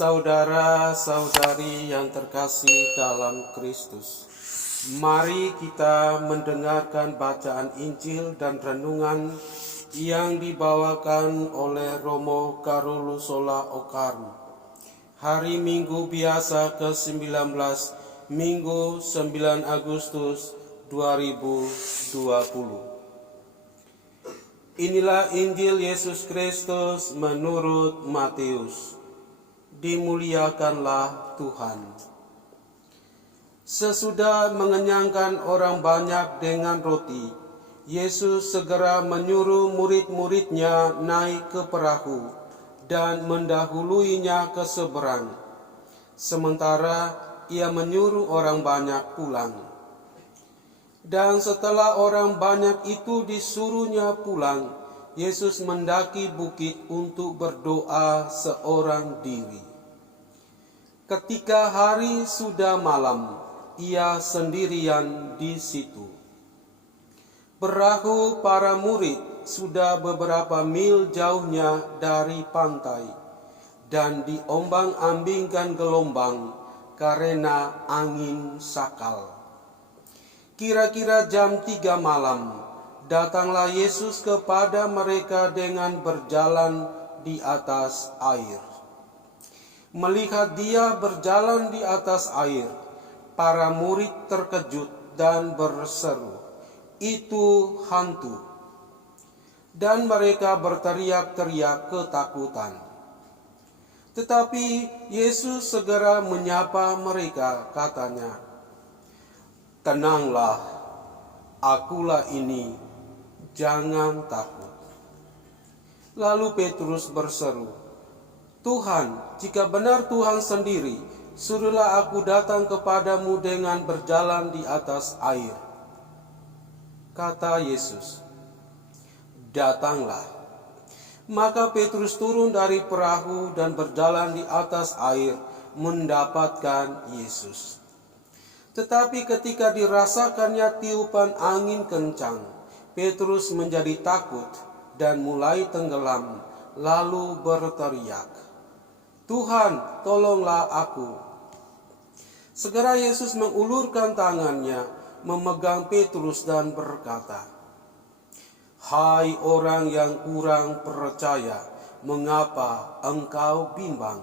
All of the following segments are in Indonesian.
Saudara-saudari yang terkasih dalam Kristus, mari kita mendengarkan bacaan Injil dan renungan yang dibawakan oleh Romo Carolus Sola Okarm. Hari Minggu biasa ke-19, Minggu 9 Agustus 2020. Inilah Injil Yesus Kristus menurut Matius. Dimuliakanlah Tuhan. Sesudah mengenyangkan orang banyak dengan roti, Yesus segera menyuruh murid-muridnya naik ke perahu dan mendahuluinya ke seberang. Sementara ia menyuruh orang banyak pulang. Dan setelah orang banyak itu disuruhnya pulang, Yesus mendaki bukit untuk berdoa seorang diri. Ketika hari sudah malam, ia sendirian di situ. Perahu para murid sudah beberapa mil jauhnya dari pantai dan diombang-ambingkan gelombang karena angin sakal. Kira-kira jam 3 malam, datanglah Yesus kepada mereka dengan berjalan di atas air. Melihat dia berjalan di atas air, para murid terkejut dan berseru, "Itu hantu!" Dan mereka berteriak-teriak ketakutan. Tetapi Yesus segera menyapa mereka, katanya, "Tenanglah, akulah ini, jangan takut." Lalu Petrus berseru, "Tuhan, jika benar Tuhan sendiri, suruhlah aku datang kepadamu dengan berjalan di atas air." Kata Yesus, "Datanglah." Maka Petrus turun dari perahu dan berjalan di atas air mendapatkan Yesus. Tetapi ketika dirasakannya tiupan angin kencang, Petrus menjadi takut dan mulai tenggelam, lalu berteriak, "Tuhan, tolonglah aku." Segera Yesus mengulurkan tangannya, memegang Petrus dan berkata, "Hai orang yang kurang percaya, mengapa engkau bimbang?"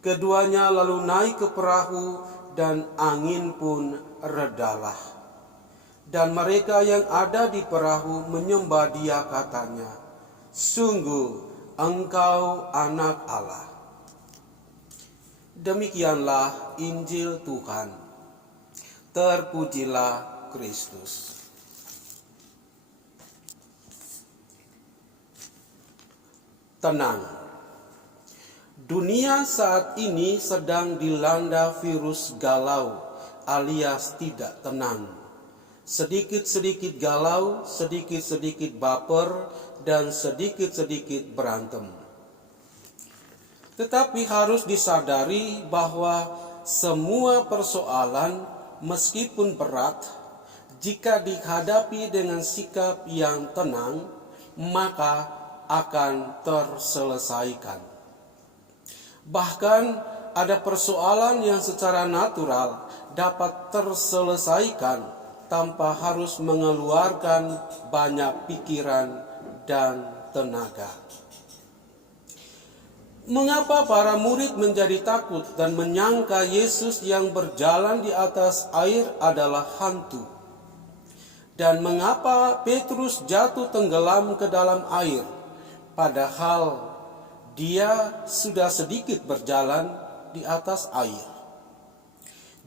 Keduanya lalu naik ke perahu dan angin pun redalah. Dan mereka yang ada di perahu menyembah dia, katanya, "Sungguh Engkau anak Allah." Demikianlah Injil Tuhan. Terpujilah Kristus. Tenang. Dunia saat ini sedang dilanda virus galau alias tidak tenang. Sedikit-sedikit galau, sedikit-sedikit baper, dan sedikit-sedikit berantem. Tetapi harus disadari bahwa semua persoalan, meskipun berat, jika dihadapi dengan sikap yang tenang, maka akan terselesaikan. Bahkan ada persoalan yang secara natural dapat terselesaikan tanpa harus mengeluarkan banyak pikiran dan tenaga. Mengapa para murid menjadi takut dan menyangka Yesus yang berjalan di atas air adalah hantu? Dan mengapa Petrus jatuh tenggelam ke dalam air, padahal dia sudah sedikit berjalan di atas air?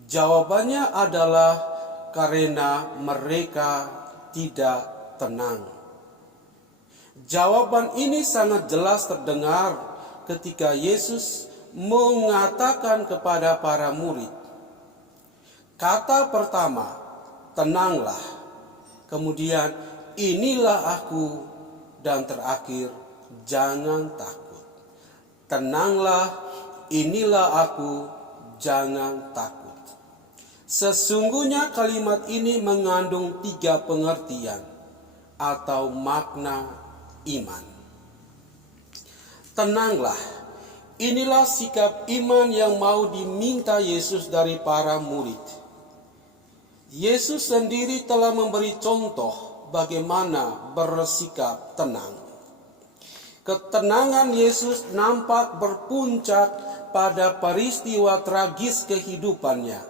Jawabannya adalah karena mereka tidak tenang. Jawaban ini sangat jelas terdengar ketika Yesus mengatakan kepada para murid. Kata pertama, "Tenanglah." Kemudian, "Inilah aku." Dan terakhir, "Jangan takut." Tenanglah, inilah aku, jangan takut. Sesungguhnya kalimat ini mengandung 3 pengertian atau makna iman. Tenanglah, Inilah sikap iman yang mau diminta Yesus dari para murid. Yesus sendiri telah memberi contoh bagaimana bersikap tenang. Ketenangan Yesus nampak berpuncak pada peristiwa tragis kehidupannya.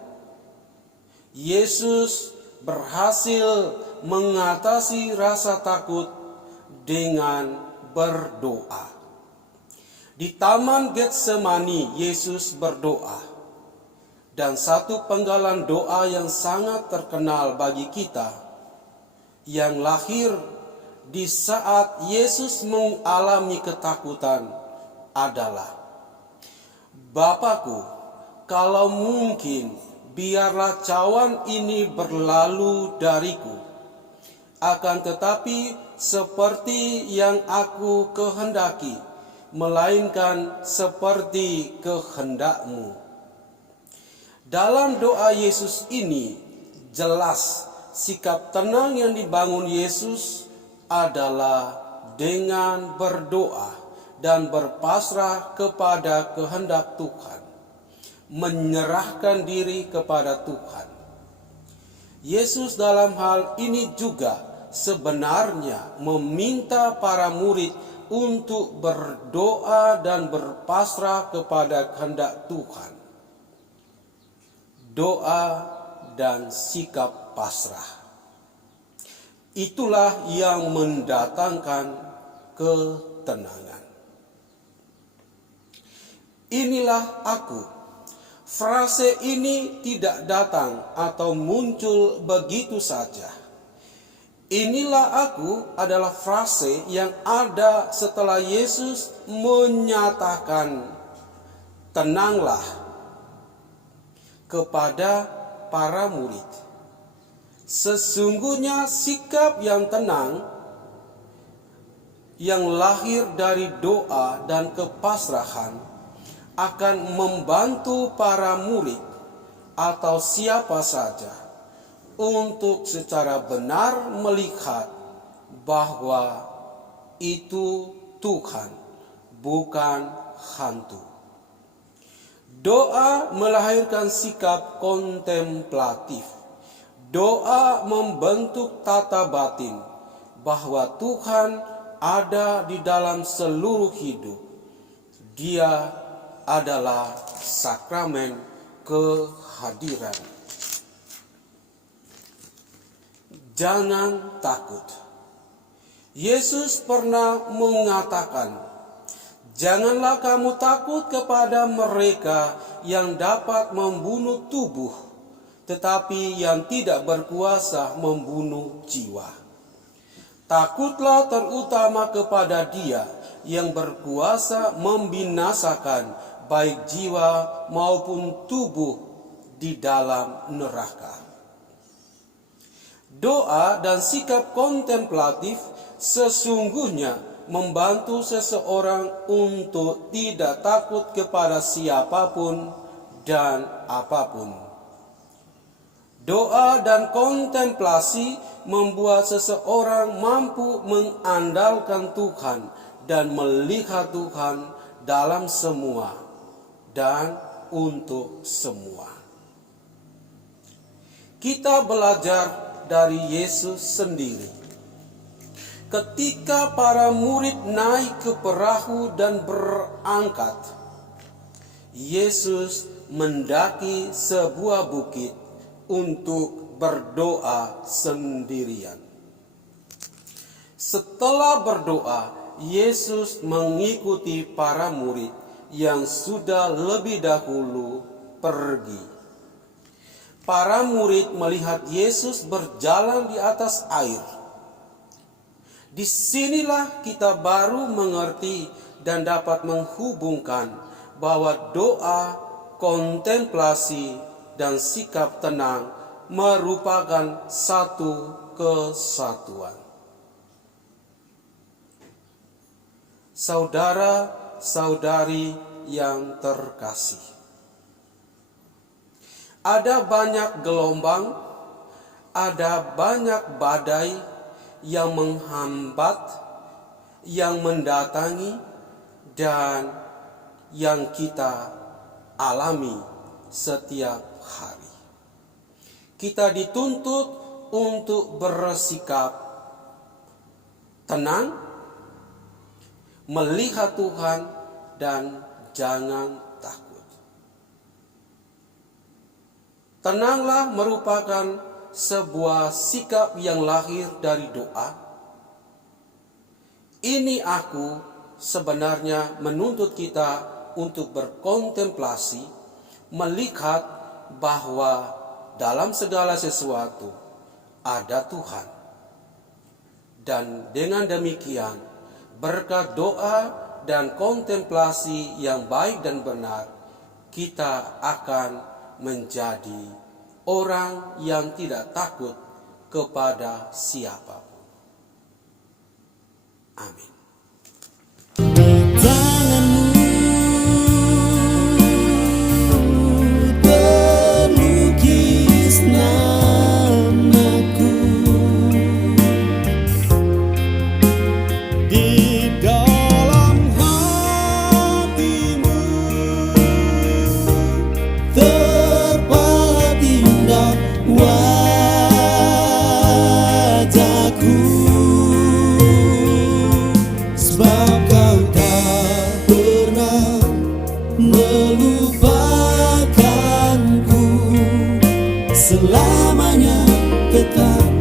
Yesus berhasil mengatasi rasa takut dengan berdoa. Di Taman Getsemani, Yesus berdoa. Dan satu penggalan doa yang sangat terkenal bagi kita, yang lahir di saat Yesus mengalami ketakutan adalah, Bapakku, kalau mungkin, biarlah cawan ini berlalu dariku. Akan tetapi seperti yang aku kehendaki, melainkan seperti kehendak-Mu. Dalam doa Yesus ini, jelas sikap tenang yang dibangun Yesus adalah dengan berdoa dan berpasrah kepada kehendak Tuhan, menyerahkan diri kepada Tuhan. Yesus dalam hal ini juga sebenarnya meminta para murid untuk berdoa dan berpasrah kepada kehendak Tuhan. Doa dan sikap pasrah, itulah yang mendatangkan ketenangan. Inilah aku. Frase ini tidak datang atau muncul begitu saja. Inilah aku adalah frase yang ada setelah Yesus menyatakan tenanglah kepada para murid. Sesungguhnya sikap yang tenang yang lahir dari doa dan kepasrahan akan membantu para murid atau siapa saja untuk secara benar melihat bahwa itu Tuhan, bukan hantu. Doa melahirkan sikap kontemplatif. Doa membentuk tata batin bahwa Tuhan ada di dalam seluruh hidup. Dia adalah sakramen kehadiran. Jangan takut. Yesus pernah mengatakan, janganlah kamu takut kepada mereka yang dapat membunuh tubuh, tetapi yang tidak berkuasa membunuh jiwa. Takutlah terutama kepada Dia yang berkuasa membinasakan baik jiwa maupun tubuh di dalam neraka. Doa dan sikap kontemplatif sesungguhnya membantu seseorang untuk tidak takut kepada siapapun dan apapun. Doa dan kontemplasi membuat seseorang mampu mengandalkan Tuhan dan melihat Tuhan dalam semua dan untuk semua. Kita belajar dari Yesus sendiri. Ketika para murid naik ke perahu dan berangkat, Yesus mendaki sebuah bukit untuk berdoa sendirian. Setelah berdoa, Yesus mengikuti para murid yang sudah lebih dahulu pergi. Para murid melihat Yesus berjalan di atas air. Disinilah kita baru mengerti dan dapat menghubungkan bahwa doa, kontemplasi, dan sikap tenang merupakan satu kesatuan. Saudara-saudari yang terkasih, ada banyak gelombang, ada banyak badai yang menghambat, yang mendatangi, dan yang kita alami setiap hari. Kita dituntut untuk bersikap tenang, melihat Tuhan, dan jangan takut. Tenanglah merupakan sebuah sikap yang lahir dari doa. Ini aku sebenarnya menuntut kita untuk berkontemplasi, melihat bahwa dalam segala sesuatu ada Tuhan. Dan dengan demikian, berkat doa dan kontemplasi yang baik dan benar, kita akan menjadi orang yang tidak takut kepada siapapun. Amin. Melupakanku selamanya tetap